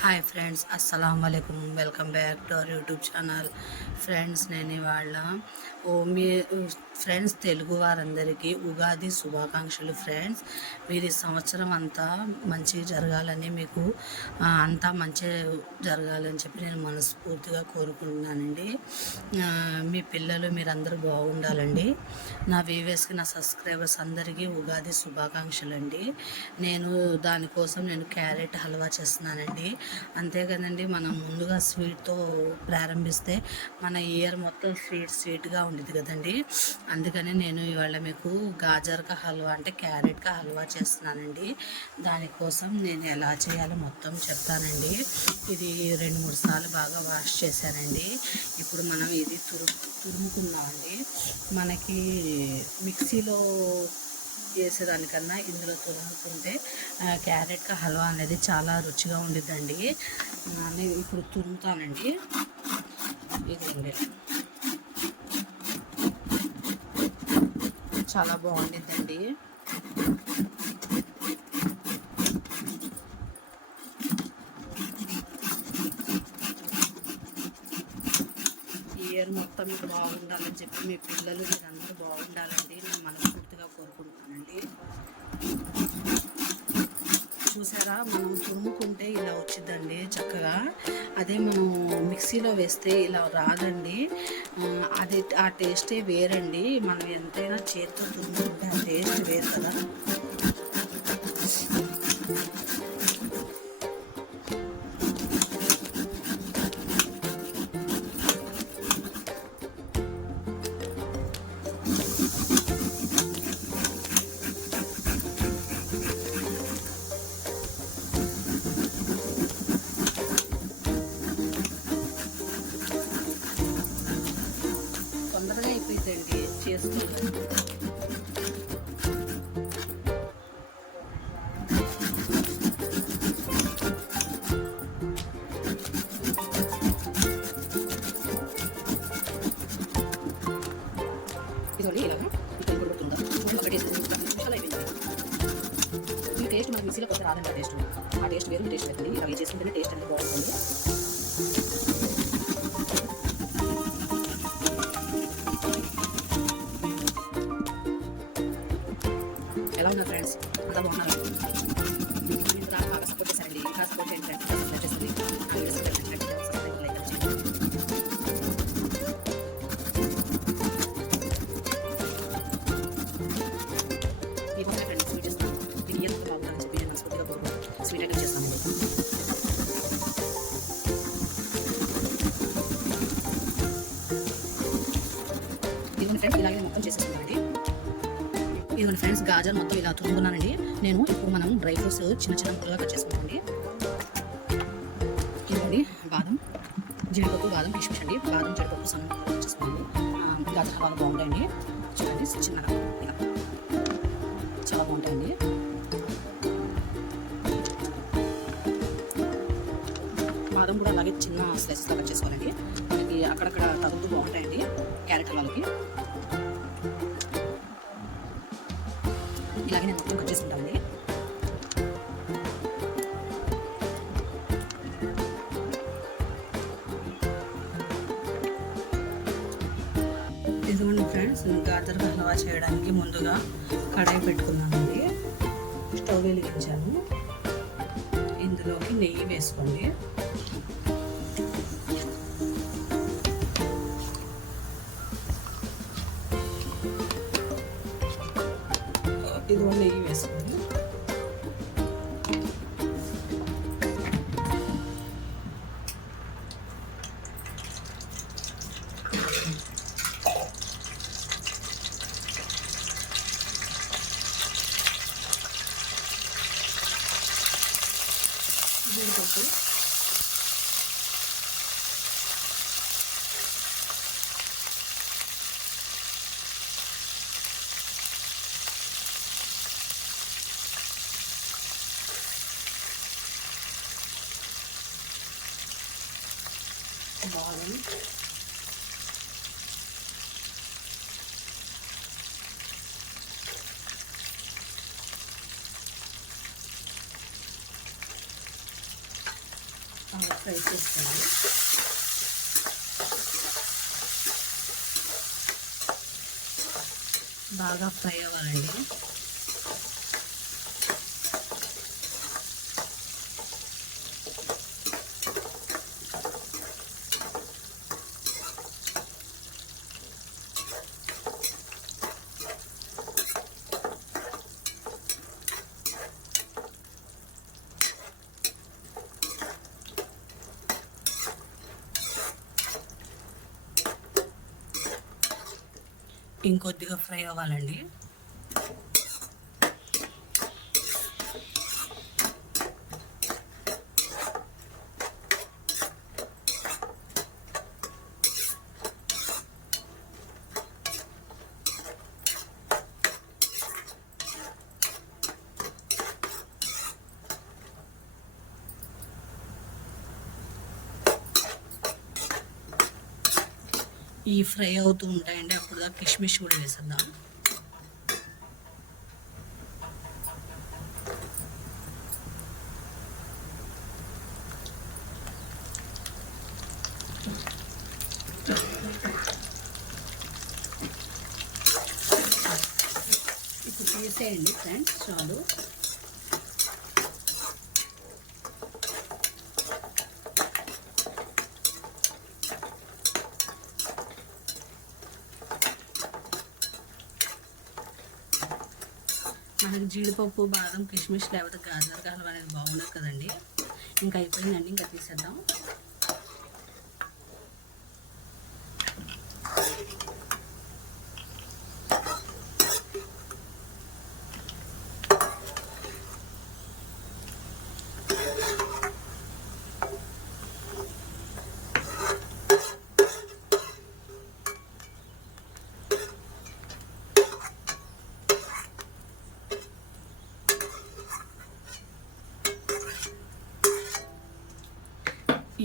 Hi friends, అస్సలం వాలేకుమ్. Welcome back to our YouTube channel. Friends, నేను ఇవాళ మీ ఫ్రెండ్స్ తెలుగు వారందరికీ ఉగాది శుభాకాంక్షలు. ఫ్రెండ్స్, మీరు ఈ సంవత్సరం అంతా మంచి జరగాలని, మీకు అంతా మంచి జరగాలని చెప్పి నేను మనస్ఫూర్తిగా కోరుకుంటున్నానండి. మీ పిల్లలు మీరందరూ బాగుండాలండి. నా వ్యూవర్స్కి, నా సబ్స్క్రైబర్స్ అందరికీ ఉగాది శుభాకాంక్షలు అండి. దానికోసం నేను క్యారెట్ హల్వా చేస్తున్నానండి. అంతే కదండి, మనం ముందుగా స్వీట్తో ప్రారంభిస్తే మన ఇయర్ మొత్తం స్వీట్గా ఉండేది కదండి. అందుకని నేను ఇవాళ మీకు గాజర్కా హల్వా అంటే క్యారెట్కా హల్వా చేస్తున్నానండి. దానికోసం నేను ఎలా చేయాలో మొత్తం చెప్తానండి. ఇది 2-3 సార్లు బాగా వాష్ చేశానండి. ఇప్పుడు మనం ఇది తురుముకుందామండి. మనకి మిక్సీలో చేసేదానికన్నా ఇందులో తురుముకుంటే క్యారెట్ హల్వా అనేది చాలా రుచిగా ఉండిద్దండి. నేను ఇప్పుడు తురుముతానండి. ఇదండి, చాలా బాగుండిద్దండి. ఇయర్ మొత్తం మీకు బాగుండాలని చెప్పి మీ పిల్లలు మీరందరూ బాగుండాలండి నేను మనస్ఫూర్తిగా కోరుకుంటున్నానండి. చూసారా, మనం తురుముకుంటే ఇలా వచ్చిందండి చక్కగా. అదే మనం మిక్సీలో వేస్తే ఇలా రాదండి. ఆ టేస్టే వేరండి. మనం ఎంతైనా చేతితో తురుముకుంటే ఆ టేస్ట్ వేరు కదా. తొందరగా అయిపోయిందండి చేసుకుంటాం. ఇదిగోండి, ఇలాగా ఇప్పుడు కొడుతుందా ఒకటేసి నిమిషాలు అయిపోయింది. ఈ టేస్ట్ మనకి మిక్సీలో కొత్త రాదండి. ఆ టేస్ట్ వేరు, ఈ టేస్ట్ వేరండి. ఇలా చేసుకుంటేనే టేస్ట్ అనేది బాగుంటుంది. ఎలా ఉన్నారు ఫ్రెండ్స్? అంతా బాగున్నారు. మీరు బాగా సపోర్ట్ చేశారండి. ఇంకా సపోర్ట్ చేయండి ఫ్రెండ్స్. సబ్స్క్రైబ్ చేస్తుంది ఈ ఫ్రెండ్స్. స్వీట్ చేస్తాను. ఇది ఎంత బాగుందని చెప్పి నేను మనస్ఫూర్తిగా కోరుకుంటున్నాను. స్వీట్ ఐటమ్ చేస్తానండి. ఇదిగోండి ఫ్రెండ్స్, ఇలాగే మొత్తం చేసేస్తున్నానండి. ఇదిగోండి ఫ్రెండ్స్, గాజర్ మొత్తం ఇలా తురుముకున్నానండి. నేను ఇప్పుడు మనం డ్రై ఫ్రూట్స్ చిన్న చిన్న ముక్కలుగా కట్ చేసుకుంటామండి. ఇదిగోండి, జీడిపప్పు బాదం కిష్మిష్ అండి. బాదం జీడిపప్పు సన్న ముక్కలు కట్ చేసుకోండి. గాజర్ హల్వాలు బాగుంటాయండి. చూడండి, చిన్నగా ఇలా చాలా బాగుంటాయండి. బాదం కూడా అలాగే చిన్న స్లైసెస్గా కట్ చేసుకోవాలండి. మనకి అక్కడక్కడ తగులుతూ బాగుంటాయండి క్యారెట్ హల్వాలకి. ఇలాగే నేను మొత్తం కట్ చేసుకుంటామండి. ఇదిగోండి ఫ్రెండ్స్, గాజర్ హల్వా చేయడానికి ముందుగా కడాయి పెట్టుకున్నానండి. స్టవ్ వెలిగించాను. ఇందులోకి నెయ్యి వేసుకోండి. ఇదిగో నెయ్యి వేసుకోండి. జీడిపప్పు, బాదం, బాగా ఫ్రై చేసుకోండి. బాగా ఫ్రై అవ్వాలండి. ఇంకొద్దిగా ఫ్రై అవ్వాలండి. ఈ ఫ్రై అవుతూ ఉంటాయండి. అప్పుడు దాకా కిష్మిష్ కూడా వేసేద్దాం. ఇప్పుడు తీసేయండి ఫ్రెండ్స్, చాలు. మనకి జీడిపప్పు, బాదం, కిష్మిష్ లేకపోతే గాజర్ హల్వా అనేది బాగుండదు కదండి. ఇంకా అయిపోయిందండి, ఇంకా తీసేద్దాం.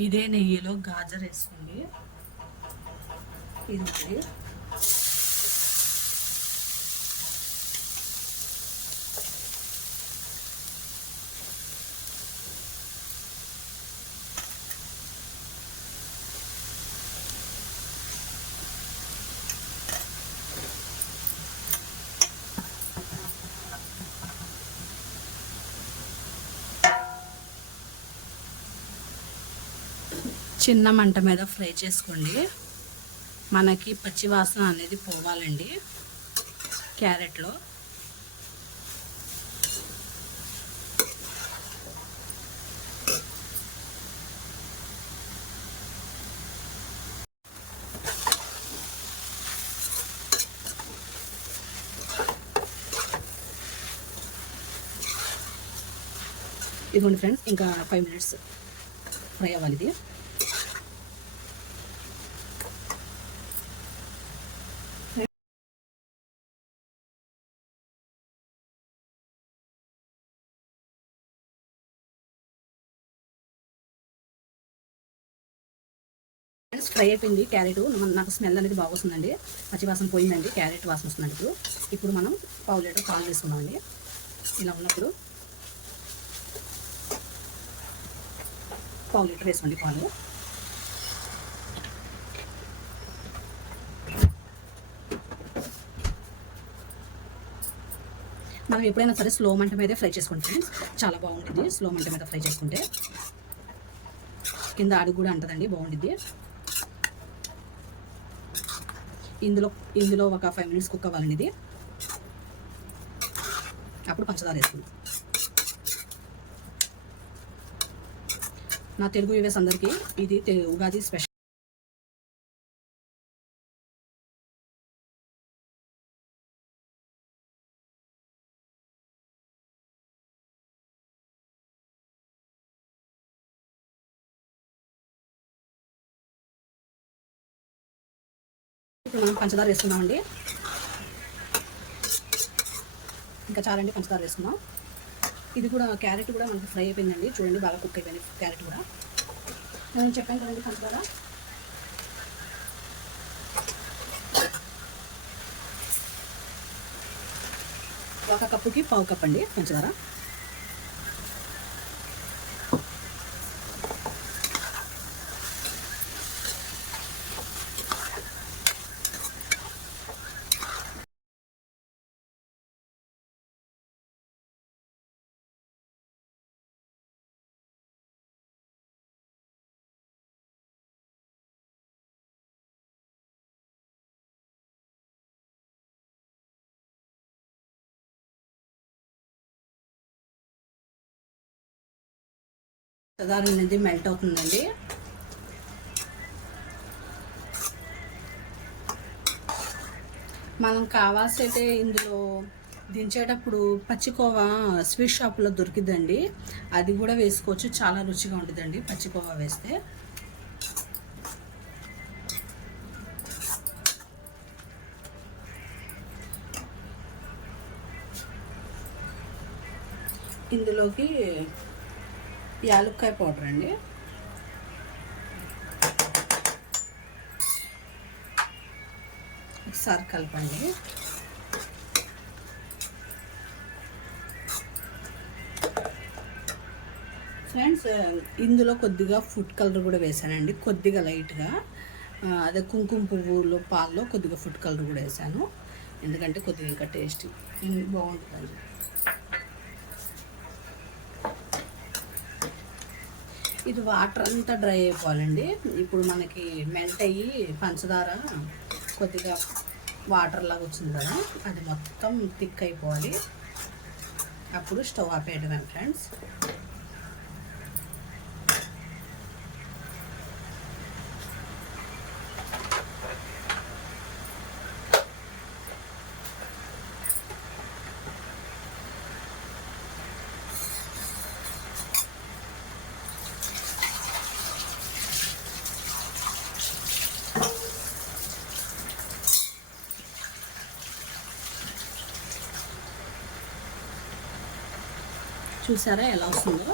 ఇదే నెయ్యిలో గాజర్ వేసుకోండి. ఇది చిన్న మంట మీద ఫ్రై చేసుకోండి. మనకి పచ్చి వాసన అనేది పోవాలండి క్యారెట్లో. ఇదిగోండి ఫ్రెండ్స్, ఇంకా 5 minutes ఫ్రై అవ్వాలి ఇది. ఫ్రై అయిపోయింది క్యారెట్. నాకు స్మెల్ అనేది బాగా వస్తుందండి, పచ్చి వాసన పోయిందండి, క్యారెట్ వాసన వస్తుందండి. ఇప్పుడు మనం 1/2 లీటర్ పాలు వేసుకున్నామండి. ఇలా ఉన్నప్పుడు 1/2 లీటర్ వేసుకోండి పాలు. మనం ఎప్పుడైనా సరే స్లో మంట మీదే ఫ్రై చేసుకోండి ఫ్రెండ్స్, చాలా బాగుంటుంది. స్లో మంట మీద ఫ్రై చేసుకుంటే కింద అడుగు కూడా అంటదండి, బాగుంటుంది. ఇందులో ఒక 5 minutes కుక్ అవ్వాలండి ఇది. అప్పుడు పంచదార వేసుకుందాం. నా తెలుగు వ్యూవర్స్ అందరికీ ఇది ఉగాది స్పెషల్. ఇప్పుడు మనం పంచదార వేసుకున్నామండి. ఇంకా చాలండి పంచదార వేసుకున్నాం. ఇది కూడా క్యారెట్ కూడా మనకి ఫ్రై అయిపోయిందండి, చూడండి బాగా కుక్ అయిపోయింది క్యారెట్ కూడా. నేను చెప్పాను కదండి పంచదార. ఒక కప్పుకి 1/2 కప్ అండి పంచదార. పంచదార అనేది మెల్ట్ అవుతుందండి. మనం కావాల్సైతే ఇందులో దించేటప్పుడు పచ్చికోవా స్వీట్ షాప్లో దొరికిద్దండి, అది కూడా వేసుకోవచ్చు. చాలా రుచిగా ఉంటుందండి పచ్చికోవా వేస్తే. ఇందులోకి యాలక్కాయ పౌడర్ అండి, ఒకసారి కలపండి. ఫ్రెండ్స్, ఇందులో కొద్దిగా ఫుడ్ కలర్ కూడా వేసానండి, కొద్దిగా లైట్గా. అదే కుంకుమ పువ్వులో పాల్లో కొద్దిగా ఫుడ్ కలర్ కూడా వేసాను, ఎందుకంటే కొద్దిగా ఇంకా టేస్ట్ బాగుంటుందండి. ఇది వాటర్ అంతా డ్రై అయిపోవాలండి. ఇప్పుడు మనకి మెల్ట్ అయ్యి పంచదార కొద్దిగా వాటర్ లాగా వచ్చింది కదా, అది మొత్తం థిక్ అయిపోవాలి. అప్పుడు స్టవ్ ఆపేయడమే ఫ్రెండ్స్. చూసారా ఎలా వస్తుందో?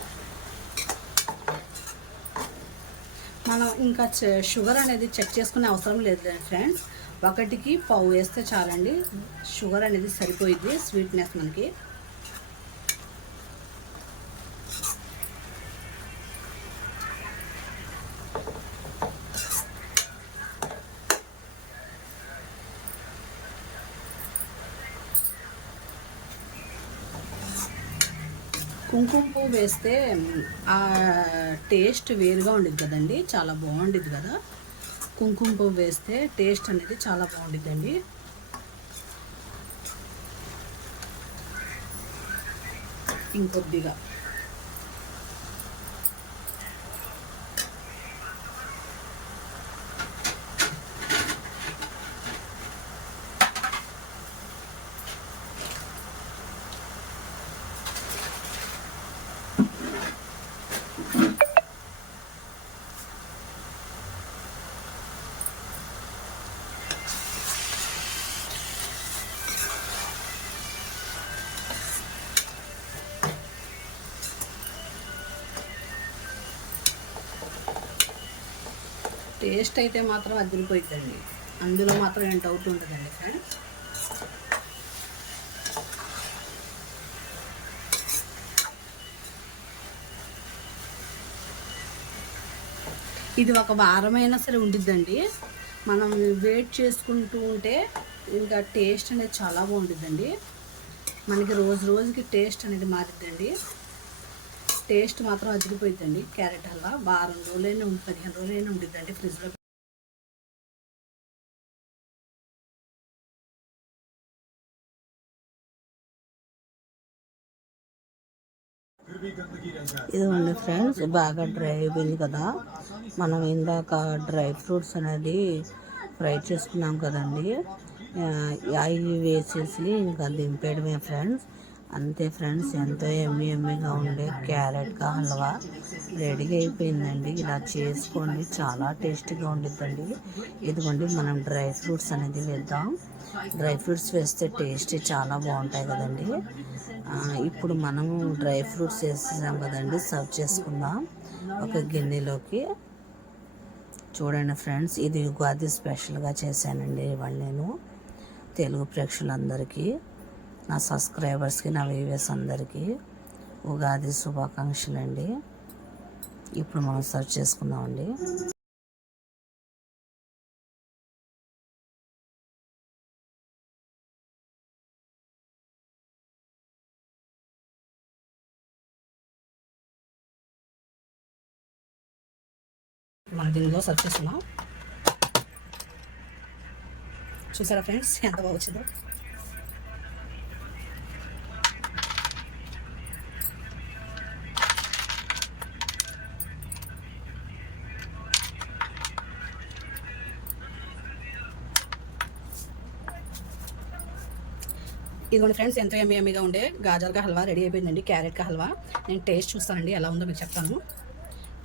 మనం ఇంకా షుగర్ అనేది చెక్ చేసుకునే అవసరం లేదు ఫ్రెండ్స్, 1కి పావు వేస్తే చాలండి. షుగర్ అనేది సరిపోయింది స్వీట్నెస్ మనకి. కుంకుమ పువ్వు వేస్తే ఆ టేస్ట్ వేరుగా ఉండేది కదండి, చాలా బాగుండేది కదా. కుంకుమ పువ్వు వేస్తే టేస్ట్ అనేది చాలా బాగుండిద్దండి. ఇంకొద్దిగా టేస్ట్ అయితే మాత్రం అదిరిపోయిద్దండి, అందులో మాత్రం ఏం డౌట్ ఉంటుందండి ఫ్రెండ్స్. ఇది ఒక వారమైనా సరే ఉండిద్దండి, మనం వెయిట్ చేసుకుంటూ ఉంటే ఇంకా టేస్ట్ అనేది చాలా బాగుంటుందండి. మనకి రోజు రోజుకి టేస్ట్ అనేది మారిద్దండి. టేస్ట్ మాత్రం అదిరిపోయిద్దండి. క్యారెట్ హల్వా వారం రోజులైనా 15 రోజులైనా ఉండిద్దండి ఫ్రిడ్జ్లో. ఇదిగోండి ఫ్రెండ్స్, బాగా డ్రై అయిపోయింది కదా. మనం ఇందాక డ్రై ఫ్రూట్స్ అనేది ఫ్రై చేసుకున్నాం కదండి, ఆయిల్ వేసేసి ఇంకా దింపేయడమే ఫ్రెండ్స్. అంతే ఫ్రెండ్స్, ఎంతో ఎమ్మీగా ఉండే క్యారెట్ హల్వా రెడీగా అయిపోయిందండి. ఇలా చేసుకోండి, చాలా టేస్టీగా ఉండిద్దండి. ఇదిగోండి, మనం డ్రై ఫ్రూట్స్ అనేది వేద్దాం. డ్రై ఫ్రూట్స్ వేస్తే టేస్ట్ చాలా బాగుంటాయి కదండి. ఇప్పుడు మనము డ్రై ఫ్రూట్స్ వేసేసాం కదండి, సర్వ్ చేసుకుందాం ఒక గిన్నెలోకి. చూడండి ఫ్రెండ్స్, ఇది ఉగాది స్పెషల్గా చేశానండి ఇవాళ నేను. తెలుగు ప్రేక్షకులందరికీ, నా సబ్స్క్రైబర్స్కి, నా వ్యూవర్స్ అందరికీ ఉగాది శుభాకాంక్షలు అండి. ఇప్పుడు మనం సర్వ్ చేసుకుందామండి. మన దీనిలో సర్వ్ చేస్తున్నాం. చూసారా ఫ్రెండ్స్ ఎంత బాగా వచ్చిందో? ఇదిగోండి ఫ్రెండ్స్, ఎంతో ఎమ్మీగా ఉండే గాజర్కా హల్వా రెడీ అయిపోయిందండి. క్యారెట్కా హల్వా నేను టేస్ట్ చూస్తానండి ఎలా ఉందో మీకు చెప్తాను.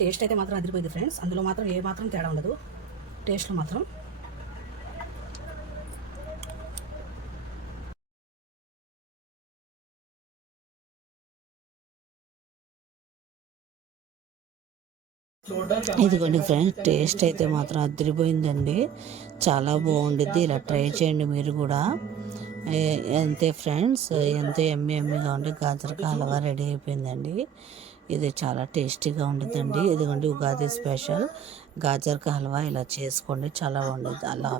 టేస్ట్ అయితే మాత్రం అదిరిపోయింది ఫ్రెండ్స్. అందులో మాత్రం ఏ మాత్రం తేడా ఉండదు టేస్ట్లో మాత్రం. ఇదిగోండి ఫ్రెండ్స్, టేస్ట్ అయితే మాత్రం అదిరిపోయిందండి. చాలా బాగుండిద్ది. ఇలా ట్రై చేయండి మీరు కూడా. అంతే ఫ్రెండ్స్, ఎంతో ఎమ్మీగా ఉండి గాజర్కా హల్వా రెడీ అయిపోయిందండి. ఇది చాలా టేస్టీగా ఉండిద్దండి. ఇదిగోండి ఉగాది స్పెషల్ గాజర్కా హల్వా ఇలా చేసుకోండి, చాలా బాగుండిద్ది. అలా